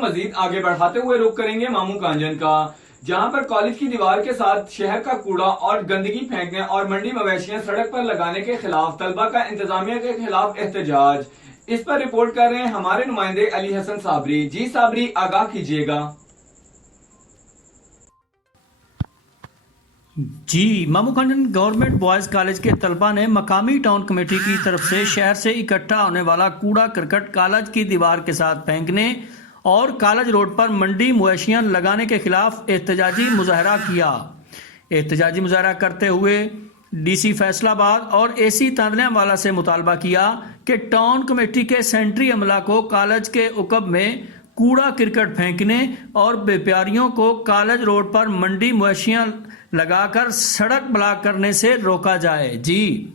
मजीद आगे बढ़ाते हुए रुख करेंगे मामू कांजन का, जहां पर कॉलेज की दीवार के साथ शहर का कूड़ा और गंदगी फेंकने और मंडी मवेशियां सड़क पर लगाने के खिलाफ तलबा का इंतजामिया के खिलाफ एहतजाज। इस पर रिपोर्ट कर रहे हैं हमारे नुमाइंदे अली हसन साबरी। जी साबरी, आगाह कीजिएगा। जी, मामू कांजन गवर्नमेंट बॉयज़ कॉलेज के तलबा ने मकामी टाउन कमेटी की तरफ से शहर से इकट्ठा होने वाला कूड़ा करकट कॉलेज की दीवार के साथ फेंकने और कॉलेज रोड पर मंडी मवेशियां लगाने के खिलाफ एहतजाजी मुजाहरा किया। एहतजाजी मुजाहरा करते हुए DC फैसलाबाद और AC तांदलियावाला से मुतालबा किया कि टाउन कमेटी के सेंट्री अमला को कॉलेज के उकब में कूड़ा करकट फेंकने और व्यापारियों को कॉलेज रोड पर मंडी मवेशियां लगाकर सड़क ब्लॉक करने से रोका जाए। जी।